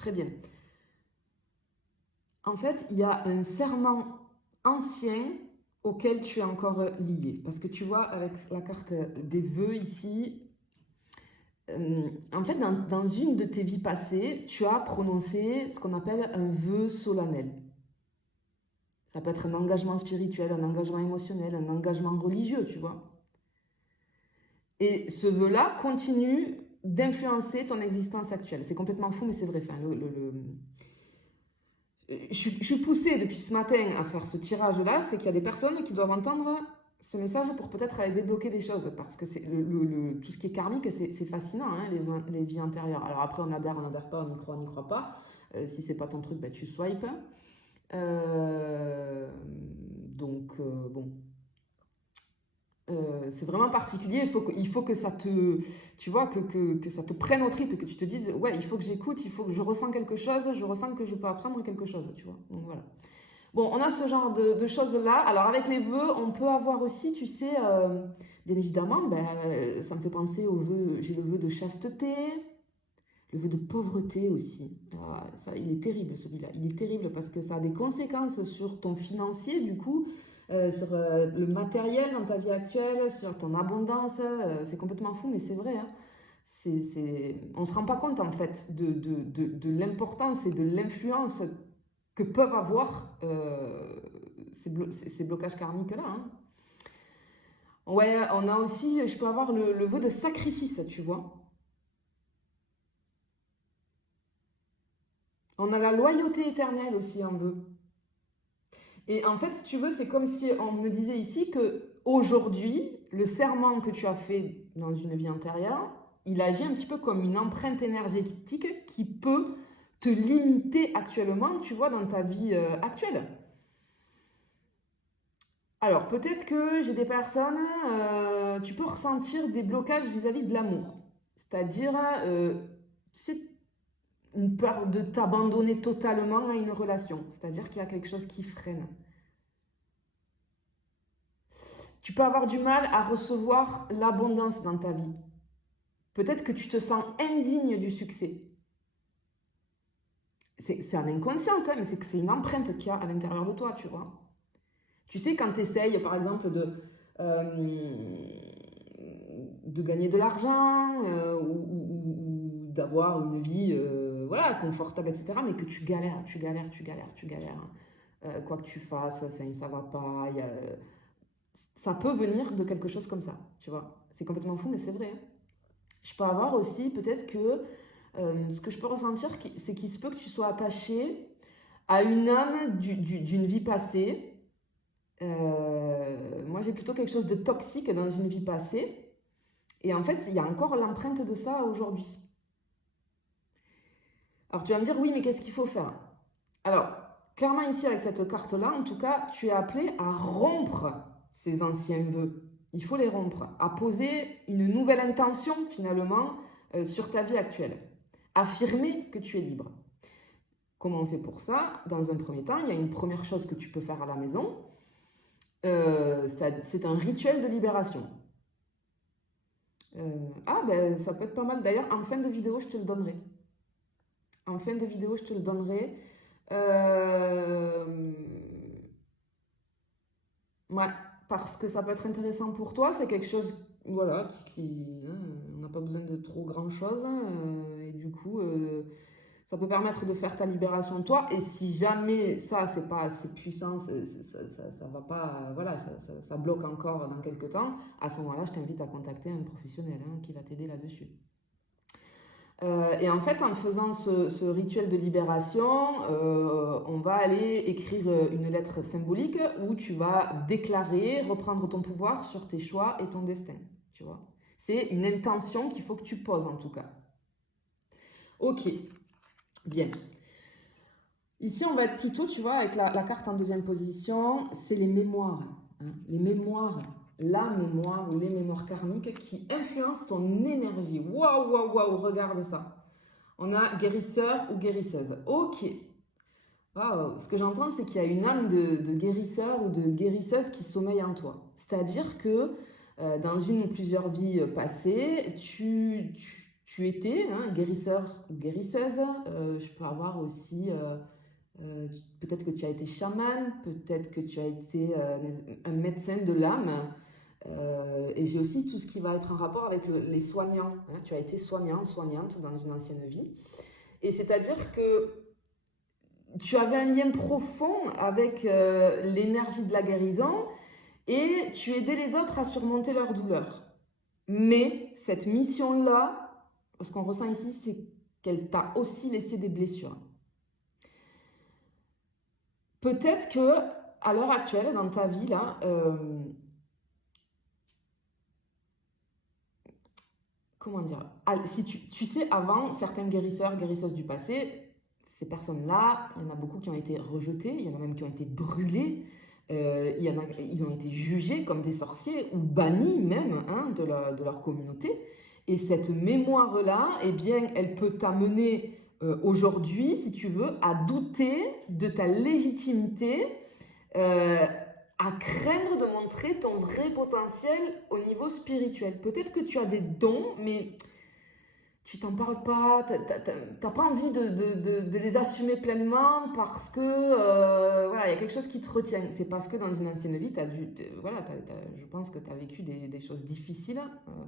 Très bien. En fait, il y a un serment ancien auquel tu es encore lié. Parce que tu vois, avec la carte des vœux ici, en fait, dans une de tes vies passées, tu as prononcé ce qu'on appelle un vœu solennel. Ça peut être un engagement spirituel, un engagement émotionnel, un engagement religieux, tu vois. Et ce vœu-là continue d'influencer ton existence actuelle. C'est complètement fou, mais c'est vrai. Enfin, je suis poussée depuis ce matin à faire ce tirage-là, c'est qu'il y a des personnes qui doivent entendre ce message pour peut-être aller débloquer des choses, parce que c'est tout ce qui est karmique, c'est fascinant, hein, les vies antérieures. Alors après, on adhère pas, on n'y croit pas. Si c'est pas ton truc, ben, tu swipes. Bon, c'est vraiment particulier. Il faut que ça te, tu vois, que ça te prenne au tripes et que tu te dises, ouais, il faut que j'écoute, il faut que je ressens quelque chose, je ressens que je peux apprendre quelque chose, tu vois. Donc voilà. Bon, on a ce genre de choses-là. Alors avec les vœux, on peut avoir aussi, tu sais, bien évidemment, ça me fait penser au vœu, j'ai le vœu de chasteté, le vœu de pauvreté aussi. Ah, ça, il est terrible celui-là. Il est terrible parce que ça a des conséquences sur ton financier, du coup, sur le matériel dans ta vie actuelle, sur ton abondance. C'est complètement fou, mais c'est vrai. Hein. On ne se rend pas compte, en fait, de l'importance et de l'influence que peuvent avoir ces blocages karmiques-là. Hein. Ouais, on a aussi, je peux avoir le vœu de sacrifice, tu vois. On a la loyauté éternelle aussi en vœu. Et en fait, si tu veux, c'est comme si on me disait ici que aujourd'hui, le serment que tu as fait dans une vie antérieure, il agit un petit peu comme une empreinte énergétique qui peut te limiter actuellement, tu vois, dans ta vie actuelle. Alors, peut-être que j'ai des personnes, tu peux ressentir des blocages vis-à-vis de l'amour. C'est-à-dire, tu sais, une peur de t'abandonner totalement à une relation. C'est-à-dire qu'il y a quelque chose qui freine. Tu peux avoir du mal à recevoir l'abondance dans ta vie. Peut-être que tu te sens indigne du succès. C'est un inconscient, ça, mais c'est que c'est une empreinte qu'il y a à l'intérieur de toi, tu vois. Tu sais, quand tu essayes, par exemple, de gagner de l'argent ou d'avoir une vie voilà, confortable, etc., mais que tu galères. Quoi que tu fasses, enfin, ça va pas. Ça peut venir de quelque chose comme ça, tu vois. C'est complètement fou, mais c'est vrai. Hein. Je peux avoir aussi, peut-être que ce que je peux ressentir, c'est qu'il se peut que tu sois attaché à une âme d'une vie passée. Moi, j'ai plutôt quelque chose de toxique dans une vie passée. Et en fait, il y a encore l'empreinte de ça aujourd'hui. Alors, tu vas me dire, oui, mais qu'est-ce qu'il faut faire? Alors, clairement, ici, avec cette carte-là, en tout cas, tu es appelé à rompre ces anciens vœux. Il faut les rompre, à poser une nouvelle intention, finalement, sur ta vie actuelle. Affirmer que tu es libre. Comment on fait pour ça? Dans un premier temps, il y a une première chose que tu peux faire à la maison. C'est un rituel de libération. Ça peut être pas mal. D'ailleurs, en fin de vidéo, je te le donnerai. En fin de vidéo, je te le donnerai. Ouais, parce que ça peut être intéressant pour toi. C'est quelque chose, voilà, on n'a pas besoin de trop grand chose. Et du coup, ça peut permettre de faire ta libération de toi. Et si jamais ça, c'est pas assez puissant, ça va pas, voilà, ça bloque encore dans quelques temps, à ce moment-là, je t'invite à contacter un professionnel qui va t'aider là-dessus. Et en fait, en faisant ce rituel de libération, on va aller écrire une lettre symbolique où tu vas déclarer, reprendre ton pouvoir sur tes choix et ton destin. Tu vois, c'est une intention qu'il faut que tu poses en tout cas. Ok, bien. Ici, on va être plutôt, tu vois, avec la carte en deuxième position, c'est les mémoires. Hein, les mémoires. La mémoire ou les mémoires karmiques qui influencent ton énergie. Waouh, waouh, waouh, regarde ça. On a guérisseur ou guérisseuse. Ok. Waouh. Ce que j'entends, c'est qu'il y a une âme de guérisseur ou de guérisseuse qui sommeille en toi. C'est-à-dire que dans une ou plusieurs vies passées, tu tu étais, hein, guérisseur ou guérisseuse. Je peux avoir aussi, peut-être que tu as été chaman, peut-être que tu as été un médecin de l'âme. Et j'ai aussi tout ce qui va être en rapport avec les soignants, hein. Tu as été soignant, soignante dans une ancienne vie. Et c'est-à-dire que tu avais un lien profond avec l'énergie de la guérison et tu aidais les autres à surmonter leur douleur. Mais cette mission-là, ce qu'on ressent ici, c'est qu'elle t'a aussi laissé des blessures. Peut-être que à l'heure actuelle, dans ta vie, là, comment dire, si tu sais, avant, certains guérisseurs, guérisseuses du passé, ces personnes-là, il y en a beaucoup qui ont été rejetées, il y en a même qui ont été brûlées, ils ont été jugés comme des sorciers ou bannis même, hein, de leur communauté. Et cette mémoire-là, eh bien, elle peut t'amener aujourd'hui, si tu veux, à douter de ta légitimité, à craindre de montrer ton vrai potentiel au niveau spirituel. Peut-être que tu as des dons, mais tu t'en parles pas, t'as pas envie de les assumer pleinement parce que voilà, il y a quelque chose qui te retient. C'est parce que dans une ancienne vie, je pense que tu as vécu des choses difficiles,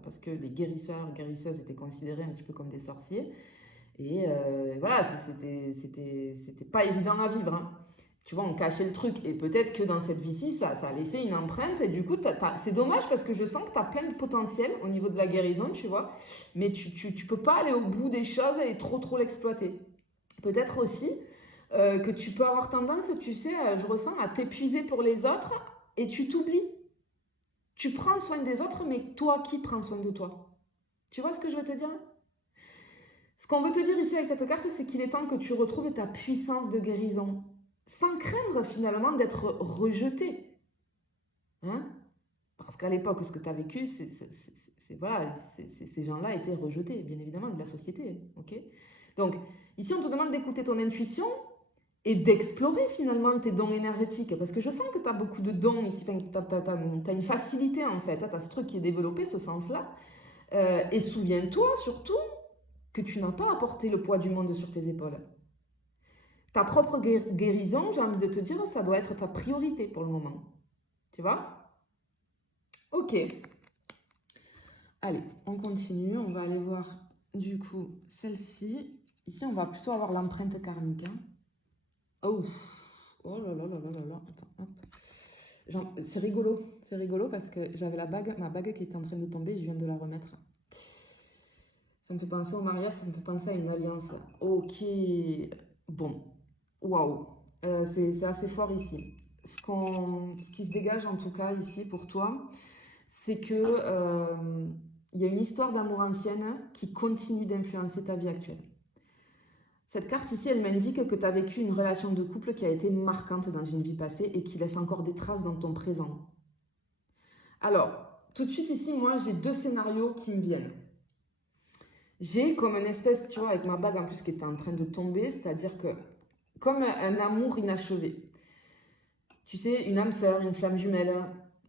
parce que les guérisseurs, guérisseuses étaient considérés un petit peu comme des sorciers. Et voilà, c'était pas évident à vivre, hein. Tu vois, on cachait le truc. Et peut-être que dans cette vie-ci, ça a laissé une empreinte. Et du coup, c'est dommage parce que je sens que tu as plein de potentiel au niveau de la guérison, tu vois. Mais tu peux pas aller au bout des choses et trop l'exploiter. Peut-être aussi que tu peux avoir tendance, tu sais, je ressens, à t'épuiser pour les autres et tu t'oublies. Tu prends soin des autres, mais toi, qui prends soin de toi? Tu vois ce que je veux te dire? Ce qu'on veut te dire ici avec cette carte, c'est qu'il est temps que tu retrouves ta puissance de guérison, sans craindre finalement d'être rejeté. Hein? Parce qu'à l'époque, ce que tu as vécu, voilà, ces gens-là étaient rejetés, bien évidemment, de la société. Okay, donc, ici, on te demande d'écouter ton intuition et d'explorer finalement tes dons énergétiques. Parce que je sens que tu as beaucoup de dons ici, tu as une facilité en fait, tu as ce truc qui est développé, ce sens-là. Et souviens-toi surtout que tu n'as pas apporté le poids du monde sur tes épaules. Ta propre guérison, j'ai envie de te dire, ça doit être ta priorité pour le moment. Tu vois? Ok. Allez, on continue. On va aller voir du coup celle-ci. Ici, on va plutôt avoir l'empreinte karmique. Hein. Oh là là là là là là. Attends, hop. C'est rigolo parce que j'avais ma bague qui était en train de tomber, je viens de la remettre. Ça me fait penser au mariage, ça me fait penser à une alliance. Ok, bon, waouh, c'est assez fort ici. Ce qui se dégage en tout cas ici pour toi, c'est que il y a une histoire d'amour ancienne qui continue d'influencer ta vie actuelle. Cette carte ici, elle m'indique que tu as vécu une relation de couple qui a été marquante dans une vie passée et qui laisse encore des traces dans ton présent. Alors, tout de suite ici, moi, j'ai deux scénarios qui me viennent. J'ai comme une espèce, tu vois, avec ma bague en plus qui était en train de tomber, c'est-à-dire que comme un amour inachevé. Tu sais, une âme sœur, une flamme jumelle,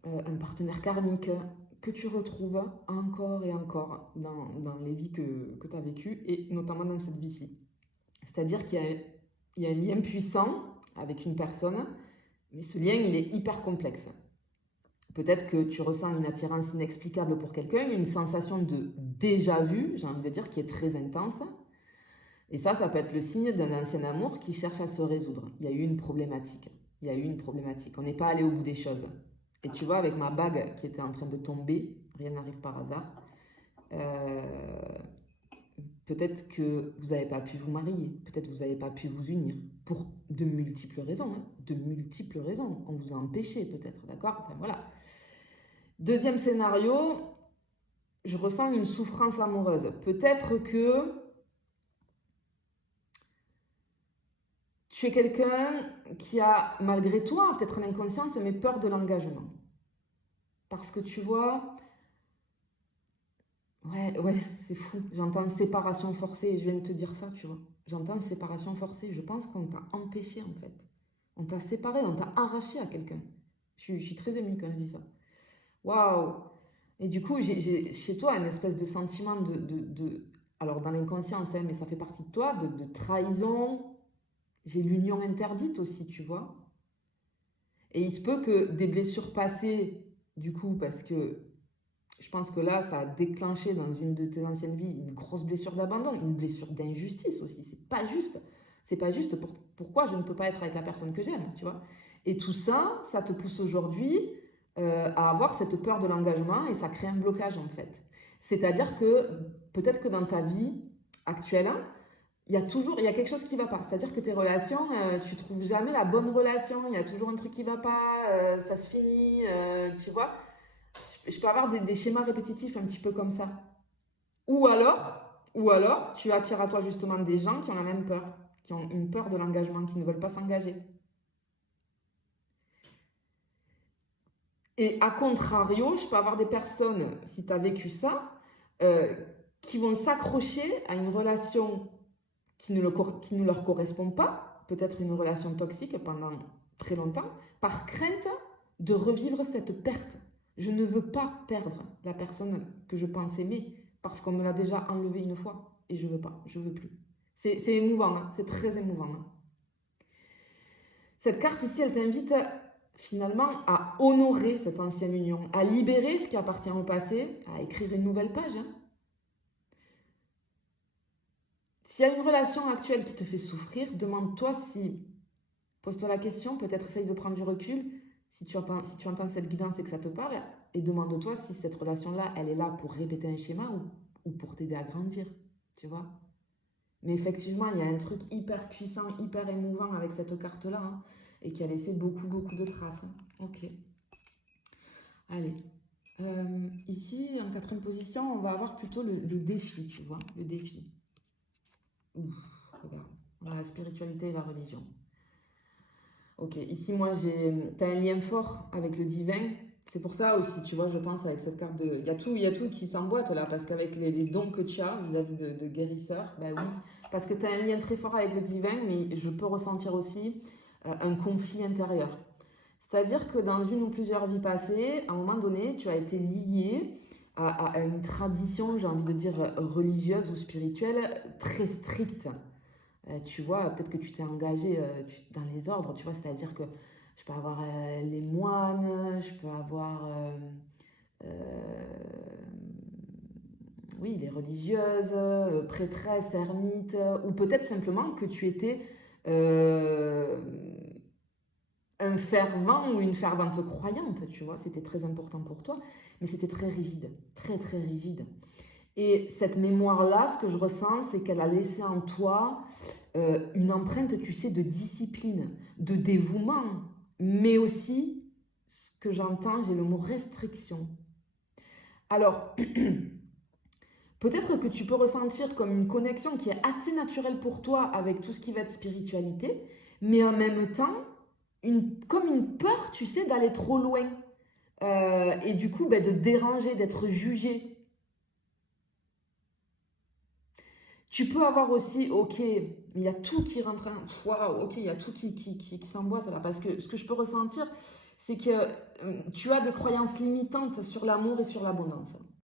un partenaire karmique que tu retrouves encore et encore dans les vies que tu as vécues et notamment dans cette vie-ci. C'est-à-dire qu'il y a un lien puissant avec une personne, mais ce lien, il est hyper complexe. Peut-être que tu ressens une attirance inexplicable pour quelqu'un, une sensation de déjà-vu, j'ai envie de dire, qui est très intense. Et ça peut être le signe d'un ancien amour qui cherche à se résoudre. Il y a eu une problématique. On n'est pas allé au bout des choses. Et tu vois, avec ma bague qui était en train de tomber, rien n'arrive par hasard. Peut-être que vous n'avez pas pu vous marier. Peut-être que vous n'avez pas pu vous unir. Pour de multiples raisons. Hein, de multiples raisons. On vous a empêché peut-être, d'accord? Enfin voilà. Deuxième scénario, je ressens une souffrance amoureuse. Peut-être que tu es quelqu'un qui a, malgré toi, peut-être une inconscience, mais peur de l'engagement. Parce que tu vois, ouais, c'est fou. J'entends séparation forcée et je viens de te dire ça, tu vois. J'entends séparation forcée. Je pense qu'on t'a empêché, en fait. On t'a séparé, on t'a arraché à quelqu'un. Je suis très émue quand je dis ça. Waouh! Et du coup, j'ai chez toi un espèce de sentiment de alors dans l'inconscience, hein, mais ça fait partie de toi, de trahison. J'ai l'union interdite aussi, tu vois. Et il se peut que des blessures passées, du coup, parce que je pense que là, ça a déclenché dans une de tes anciennes vies une grosse blessure d'abandon, une blessure d'injustice aussi. C'est pas juste. C'est pas juste. Pourquoi je ne peux pas être avec la personne que j'aime, tu vois. Et tout ça, ça te pousse aujourd'hui à avoir cette peur de l'engagement et ça crée un blocage en fait. C'est-à-dire que peut-être que dans ta vie actuelle, il y a quelque chose qui va pas. C'est-à-dire que tes relations, tu trouves jamais la bonne relation. Il y a toujours un truc qui va pas. Ça se finit, tu vois. Je peux avoir des schémas répétitifs un petit peu comme ça. Ou alors, tu attires à toi justement des gens qui ont la même peur, qui ont une peur de l'engagement, qui ne veulent pas s'engager. Et à contrario, je peux avoir des personnes, si tu as vécu ça, qui vont s'accrocher à une relation qui ne leur correspond pas, peut-être une relation toxique pendant très longtemps, par crainte de revivre cette perte. Je ne veux pas perdre la personne que je pense aimer parce qu'on me l'a déjà enlevée une fois et je veux pas, je veux plus. C'est émouvant, hein, c'est très émouvant. Hein. Cette carte ici, elle t'invite finalement à honorer cette ancienne union, à libérer ce qui appartient au passé, à écrire une nouvelle page. Hein. S'il y a une relation actuelle qui te fait souffrir, demande-toi si, pose-toi la question, peut-être essaye de prendre du recul, si tu entends cette guidance et que ça te parle, et demande-toi si cette relation-là, elle est là pour répéter un schéma ou pour t'aider à grandir, tu vois. Mais effectivement, il y a un truc hyper puissant, hyper émouvant avec cette carte-là, hein, et qui a laissé beaucoup, beaucoup de traces. Hein. Ok. Allez. Ici, en quatrième position, on va avoir plutôt le défi, tu vois, le défi. Ouf, regarde. Voilà, la spiritualité et la religion. Ok, ici, moi, t'as un lien fort avec le divin. C'est pour ça aussi, tu vois, je pense, avec cette carte de... Il y a tout qui s'emboîte là, parce qu'avec les dons que tu as vis-à-vis de guérisseur, bah oui, parce que tu as un lien très fort avec le divin, mais je peux ressentir aussi un conflit intérieur. C'est-à-dire que dans une ou plusieurs vies passées, à un moment donné, tu as été lié à une tradition, j'ai envie de dire, religieuse ou spirituelle très stricte. Tu vois, peut-être que tu t'es engagé dans les ordres, tu vois, c'est-à-dire que je peux avoir les moines, je peux avoir oui, les religieuses, prêtresses, ermites, ou peut-être simplement que tu étais un fervent ou une fervente croyante, tu vois, c'était très important pour toi, mais c'était très rigide, très très rigide. Et cette mémoire-là, ce que je ressens, c'est qu'elle a laissé en toi une empreinte, tu sais, de discipline, de dévouement, mais aussi, ce que j'entends, j'ai le mot restriction. Alors, peut-être que tu peux ressentir comme une connexion qui est assez naturelle pour toi avec tout ce qui va être spiritualité, mais en même temps, comme une peur, tu sais, d'aller trop loin. Et du coup, de déranger, d'être jugé. Tu peux avoir aussi, ok, mais il y a tout qui rentre, waouh, ok, il y a tout qui s'emboîte là, parce que ce que je peux ressentir, c'est que tu as des croyances limitantes sur l'amour et sur l'abondance.